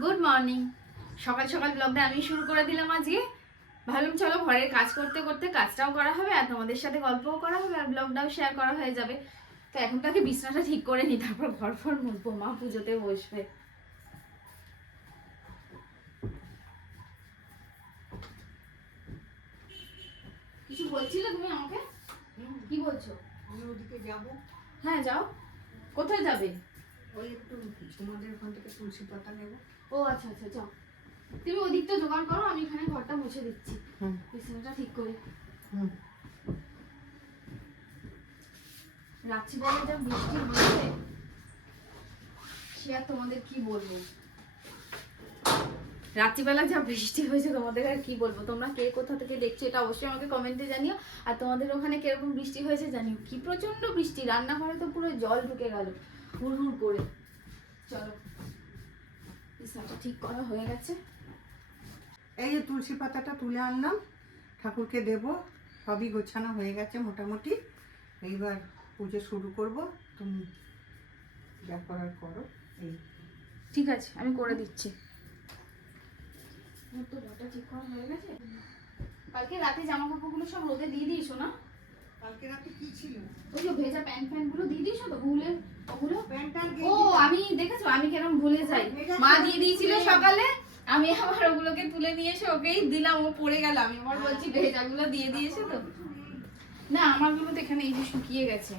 Good morning. সকাল সকাল ব্লগটা আমি শুরু করে দিলাম আজকে। ভাবলাম চলো ঘরের কাজ করতে করতে কাজটাও করা হবে আর তোমাদের সাথে গল্পও করা হবে আর ব্লগটাও শেয়ার করা হয়ে যাবে। তো এখন তাকে বিছানাটা ঠিক করে নি, তারপর ঘর ফর মুছবো, মা পুজোতে বসবে। কিছু বলছিলে তুমি আমাকে? কি বলছো? আমি ওদিকে যাব। হ্যাঁ যাও। কোথায় যাবে? ওই একটু তোমাদের ওখান থেকে তুলসী পাতা নেব। ও আচ্ছা আচ্ছা, যাও। তুমি ওদিকটা জোগাড় করো, আমি এখানে ঘরটা মুছে দিচ্ছি, বিছানাটা ঠিক করে। রাত্রিবেলা যা বৃষ্টি হয়েছে সে আর তোমাদের কি বলবো। রাত্রিবেলা যা বৃষ্টি হয়েছে তোমাদের আর কি বলবো। তোমরা কে কোথা থেকে দেখছো এটা অবশ্যই আমাকে কমেন্টে জানিও। আর তোমাদের ওখানে কিরকম বৃষ্টি হয়েছে জানিও। কি প্রচন্ড বৃষ্টি, রান্নাঘরে তো পুরো জল ঢুকে গেল হুড় হুড় করে। চলো, বিছানাটা ঠিক করা হয়ে গেছে। এই যে তুলসী পাতাটা তুলে আনলাম, ঠাকুরকে দেব। সবই গোছানো হয়ে গেছে মোটামুটি। এইবার পুজো শুরু করব। তুমি যা করার করো। এই ঠিক আছে, আমি করে দিচ্ছি। তো ঘরটা ঠিক করা হয়ে গেছে। কালকে রাতে জামা কাপড়গুলো সব রোদে দিয়ে দিয়েছো না? কালকে রাতে কি ছিল? ওই যে ভেজা প্যান্ট গুলো দিয়ে দিয়েছো তো ভুলে? ওগুলো প্যান্টটা ও আমি দেখেছো আমি কেরম ভুলে যাই। মা দিয়ে দিয়েছিল সকালে, আমি আবার ওগুলোকে তুলে নিয়ে এসে ওকেই দিলাম, ও পড়ে গেল। আমি আবার বলছি ভেজাগুলো দিয়ে দিয়েছে তো। না আমারগুলো তো এখানে এই যে শুকিয়ে গেছে।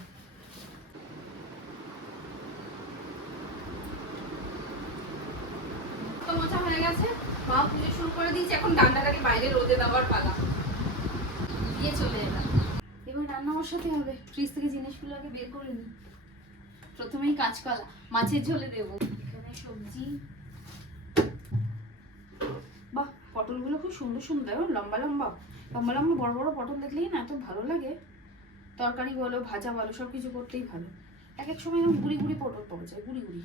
তো মোছা হয়ে গেছে, মা পুজো শুরু করে দিয়েছে। এখন ডান্ডাটাকে বাইরে রোদে দেওয়ার পালা, দিয়ে চলে এলাম। এবার রান্না বসাতে হবে। ফ্রিজ থেকে জিনিসগুলো আগে বের করে নিই। প্রথমেই কাঁচকলা মাছের ঝোলে দেবো। এখানে সবজি, বাহ পটলগুলো খুব সুন্দর সুন্দর, লম্বা লম্বা লম্বা লম্বা বড় বড় পটল দেখলেই না এত ভালো লাগে। তরকারি বলো ভাজা বলো সব কিছু করতেই ভালো। এক এক সময় এরকম গুড়ি গুড়ি পটল পাওয়া যায়, গুড়ি গুড়ি।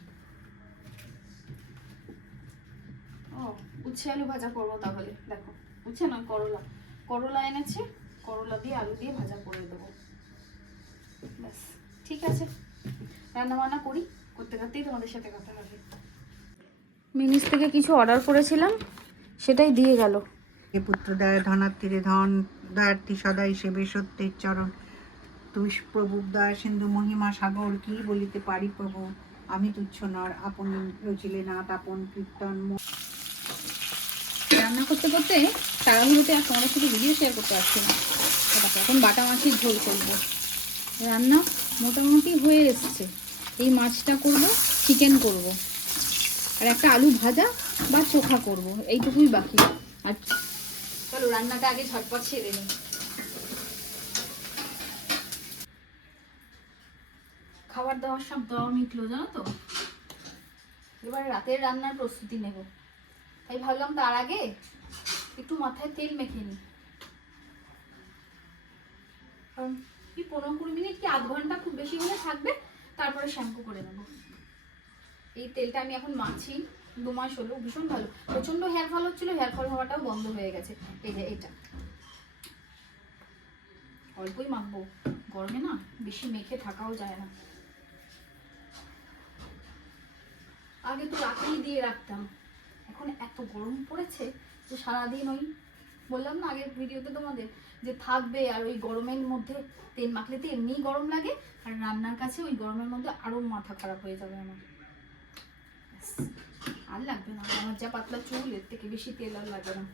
ও উচ্ছে আলু ভাজা করবো তাহলে। দেখো উচ্ছে না করলা, করলা এনেছে, করলা দিয়ে আলু দিয়ে ভাজা করে দেবো। ব্যাস ঠিক আছে, রান্না বান্না করি, করতে করতেই তোমাদের সাথে কথা হবে। মিনিস থেকে কিছু অর্ডার করেছিলাম, সেটাই দিয়ে গেল। হে পুত্র দয়া ধনাত্রীরে ধন, দয়ার্থী সদাই সেবে সত্যের চরণ। তুমি প্রভু দয়া সিন্ধু মহিমা সাগর, কি বলিতে পারি প্রভু। আমি তুচ্ছ নর, আপন রচিলে নাথ আপন কীর্তন। রান্না করতে করতে তাড়াহুড়োতে আর তোমাদের সাথে ভিডিও শেয়ার করতে পারছি না। এখন বাটা মাছের ঝোল করবো। রান্না মোটামুটি হয়ে এসছে। এই মাছটা করব, চিকেন করব, আর একটা আলু ভাজা বা চোখা করব, এইটুকুই বাকি। আর চলো রান্নাটা আগে ঝটপট সেরে নিই। খাবার দাবার সব দেওয়া মিটলো জানো তো, এবার রাতের রান্নার প্রস্তুতি নেব। তাই ভাবলাম তার আগে একটু মাথায় তেল মেখে নিই। কারণ কি 15-20 মিনিট কি আধ ঘন্টা খুব বেশি হলে থাকবে, তারপরে শ্যাম্পু করে নেবো। এই তেলটা আমি এখন মাখছি 2 মাস হলো, ভীষণ ভালো। প্রচন্ড হেয়ার ফল হচ্ছিল, হেয়ার ফল হওয়াটাও বন্ধ হয়ে গেছে। এই যে এটা অল্পই মাখবো, গরমে না বেশি মেখে থাকাও যায় না। আগে তো রাতেই দিয়ে রাখতাম, এখন এত গরম পড়েছে যে সারাদিন ওই বললাম না আগের ভিডিওতে তোমাদের যে থাকবে। আর ওই গরমের মধ্যে তেল মাখলে তো এমনিই গরম লাগে, আর রান্নার কাছে ওই গরমের মধ্যে আরো মাথা খারাপ হয়ে যাবে আমার। আর লাগবে না, আমার যা পাতলা চুল, এর থেকে বেশি তেল আর লাগবে না।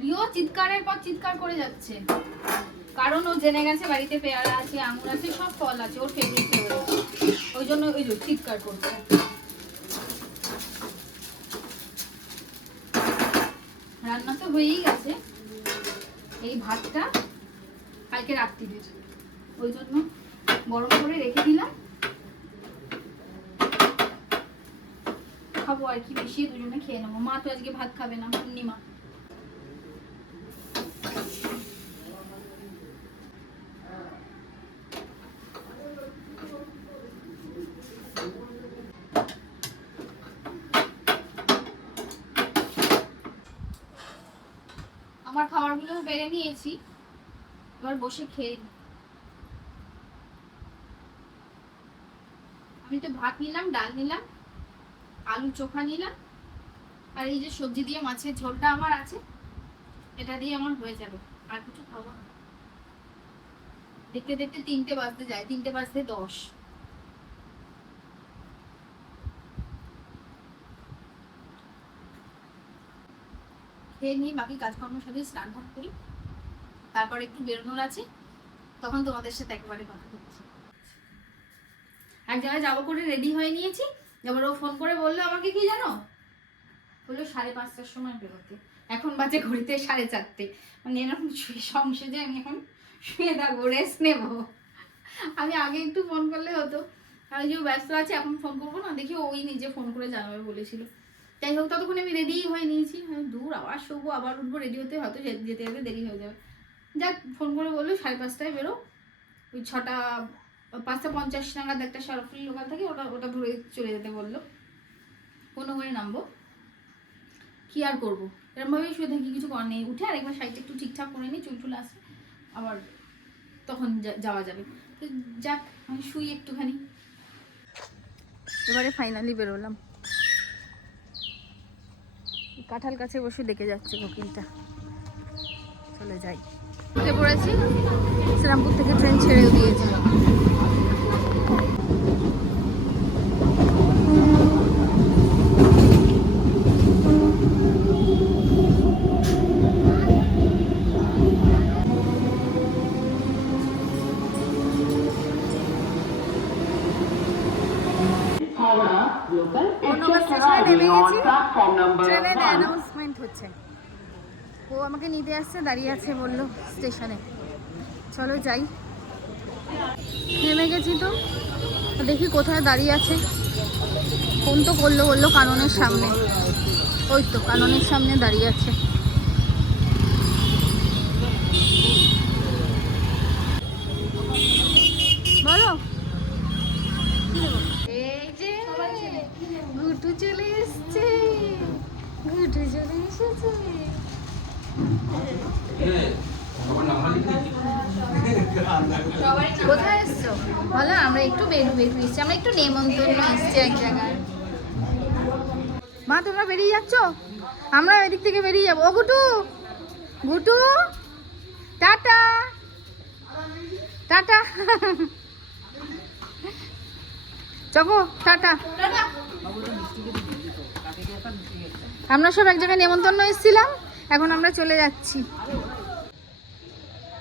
রিও চিৎকারের পর চিৎকার করে যাচ্ছে, কারণ ও জেনে গেছে বাড়িতে পেয়ারা আছে, আঙুর আছে, সব ফল আছে, ওর ফেভারিট ফেভারিট, ওই জন্য ওই যে চিৎকার করছে। রান্না তো হয়েই গেছে, এই ভাতটা কালকে রাত্রিদের, ওই জন্য গরম করে রেখে দিলাম। খাবো আর কি, মিশিয়ে দুজনে খেয়ে নেবো। মা তো আজকে ভাত খাবে না, পূর্ণিমা। আমার খাবারগুলো বেড়ে নিয়েছি, এবার বসে খেয়ে। আমি তো ভাত নিলাম, ডাল নিলাম, আলু চোখা নিলাম, আর এই যে সবজি দিয়ে মাছের ঝোলটা আমার আছে, এটা দিয়ে আমার হয়ে যাবে, আর কিছু খাবো না। দেখতে দেখতে 3টে বাজতে যায়, 3টে বাজতে 10। খেয়ে নিয়ে বাকি কাজকর্মের সাথে স্নান ধান করি, তারপর একটু বেরোনোর আছে, তখন তোমাদের সাথে একবারে কথা বলছি। এক জায়গায় যাবো করে রেডি হয়ে নিয়েছি, এবার ও ফোন করে বললো আমাকে, কি জানো, বললো 5:30টার সময় বেরোতে। এখন বাজে ঘড়িতে 4:30। মানে এরকম সংসদে আমি এখন শুয়ে থাকবো, রেস্ট নেবো। আমি আগে একটু ফোন করলে হতো, আমি যে ব্যস্ত আছি এখন ফোন করবো না, দেখি ওই নিজে ফোন করে জানাবে বলেছিল। যাই হোক, ততক্ষণ আমি রেডি হয়ে নিয়েছি, দূর আবার শোবো, আবার উঠবো, রেডি হতে হয়তো যেতে যেতে দেরি হয়ে যাবে। যাক, ফোন করে বললো 5:30টায় বেরো, ওই 5:50 নাগাদ একটা সরফুলি লোকাল থাকে, ওটা ধরে চলে যেতে বললো। কোনো করে নামবো, কি আর করবো, এরকমভাবেই শুয়ে থাকি, কিছু করার নেই। উঠে আর একবার সাইডটা একটু ঠিকঠাক করে নিই, চুল আসে, আবার তখন যাওয়া যাবে। তো যাক, আমি শুই একটুখানি। এবারে ফাইনালি বেরোলাম, কাঁঠাল কাছে বসে দেখে যাচ্ছে কোকিলটা। চলে যাই, উঠে পড়েছি, শ্রীরামপুর থেকে ট্রেন ছেড়েও দিয়েছে। ট্রেনের অ্যানাউন্সমেন্ট হচ্ছে, ও আমাকে নিতে আসছে, দাঁড়িয়ে আছে বললো স্টেশনে। চলো যাই, নেমে গেছি তো, দেখি কোথায় দাঁড়িয়ে আছে। ফোন তো করলো, বললো কাননের সামনে, ওই তো কাননের সামনে দাঁড়িয়ে আছে। বলো, এই যে ঘুটু চলে এসছে, ঘুটু চলে এসেছে। কোথায় এসছো বলো? আমরা একটু বেরু এসছি, আমরা একটু নেমন্তন্ন এসছি এক জায়গায়। মা, তোমরা বেরিয়ে যাচ্ছ, আমরা এদিক থেকে বেরিয়ে যাবো। ও ঘুটু, ঘুটু টাটা টাটা, চকো টাটা। আমরা সব এক জায়গায় নেমন্তন্ন এসেছিলাম, এখন আমরা চলে যাচ্ছি।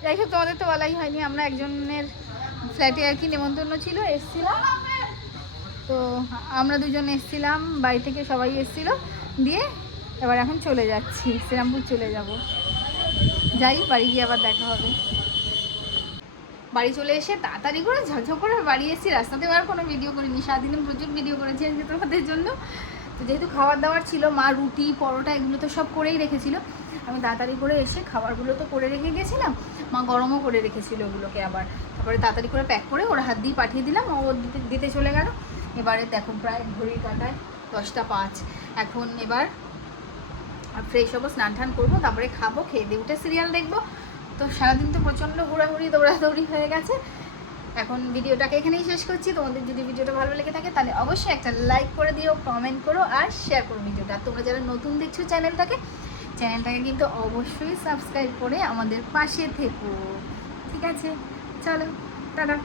যাই হোক, তোমাদের তো বলাই হয়নি, আমরা একজনের ফ্ল্যাটে আর কি নেমন্তন্ন ছিল, এসেছিলাম। তো আমরা দুজন এসেছিলাম, বাড়ি থেকে সবাই এসেছিল, দিয়ে এবার এখন চলে যাচ্ছি, শ্রীরামপুর চলে যাব। যাই, বাড়ি গিয়ে আবার দেখা হবে। বাড়ি চলে এসে তাড়াতাড়ি করে ঝকঝক করে বাড়ি এসেছি, রাস্তাতে আর কোনো ভিডিও করিনি, সারাদিনে প্রচুর ভিডিও করেছি আজকে তোমাদের জন্য। তো যেহেতু খাবার দাবার ছিল, মা রুটি পরোটা এগুলো তো সব করেই রেখেছিল, আমি তাড়াতাড়ি করে এসে খাবারগুলো তো করে রেখে গেছিলাম, মা গরমও করে রেখেছিল ওগুলোকে আবার, তারপরে তাড়াতাড়ি করে প্যাক করে ওরা হাত দিয়ে পাঠিয়ে দিলাম, ও দিতে চলে গেল। এবারে দেখো প্রায় ঘড়ির কাঁটায় 10টা 5। এখন এবার ফ্রেশ হবো, স্নান টান করবো, তারপরে খাবো, খেয়ে দিয়ে উঠে সিরিয়াল দেখবো। তো সারাদিন তো প্রচণ্ড ঘোরাঘুরি দৌড়াদৌড়ি হয়ে গেছে। এখন ভিডিওটাকে এখানেই শেষ করছি। তোমাদের যদি ভিডিওটা ভালো লেগে থাকে তাহলে অবশ্যই একটা লাইক করে দিও, কমেন্ট করো আর শেয়ার করো ভিডিওটা। আর তোমরা যারা নতুন দেখছো চ্যানেলটাকে কিন্তু অবশ্যই সাবস্ক্রাইব করে আমাদের পাশে থেকো, ঠিক আছে? চলো, টাটা।